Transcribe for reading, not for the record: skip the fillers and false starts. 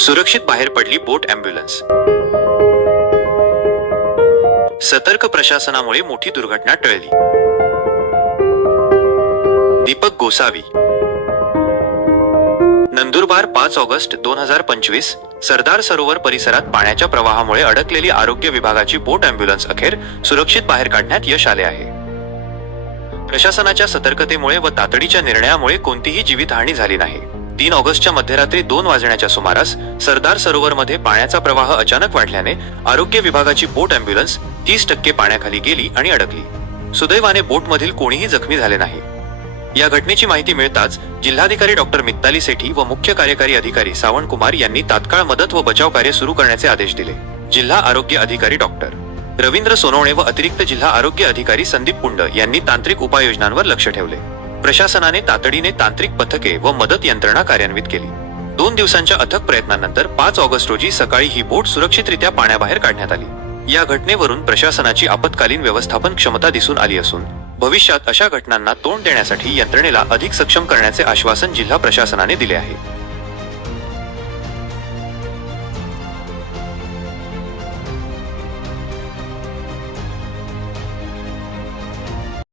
सुरक्षित बाहेर पडली बोट ॲम्ब्युलन्स। सतर्क प्रशासनामुळे मोठी दुर्घटना टळली। दीपक गोसावी। नंदुरबार 5 ऑगस्ट 2025। सरदार सरोवर परिसरात पाण्याच्या प्रवाहामुळे अडकलेली आरोग्य विभागाची बोट ॲम्ब्युलन्स अखेर सुरक्षित बाहेर काढण्यात यश आले आहे। प्रशासनाच्या सतर्कतेमुळे व तातडीच्या निर्णयामुळे कोणतीही जीवितहानी झाली नाही। 3 ऑगस्टच्या मध्यरात्री 2 वाजण्याच्या सुमारास सरदार सरोवरमध्ये पाण्याचा प्रवाह अचानक वाढल्याने आरोग्य विभागाची बोट ॲम्ब्युलन्स 30% पाण्याखाली गेली आणि अडकली। सुदैवाने बोटमधील कोणीही जखमी झाले नाही। या घटनेची माहिती मिळताच जिल्हाधिकारी डॉक्टर मित्ताली सेठी व मुख्य कार्यकारी अधिकारी सावंत कुमार यांनी तात्काळ मदत व बचाव कार्य सुरू करण्याचे आदेश दिले। जिल्हा आरोग्य अधिकारी डॉक्टर रवींद्र सोनवणे व अतिरिक्त जिल्हा आरोग्य अधिकारी संदीप पुंड यांनी तांत्रिक उपाययोजनांवर लक्ष ठेवले। प्रशासनाने तातडीने तांत्रिक पथके व मदत यंत्रणा कार्यान्वित केली। 2 दिवसांच्या अथक प्रयत्नांनंतर 5 ऑगस्ट रोजी सकाळी ही बोट सुरक्षितरित्या पाण्याबाहेर काढण्यात आली। या घटनेवरून प्रशासनाची आपत्कालीन व्यवस्थापन क्षमता दिसून आली असून भविष्यात अशा घटनांना तोंड देण्यासाठी यंत्रणेला अधिक सक्षम करण्याचे आश्वासन जिल्हा प्रशासनाने दिले आहे।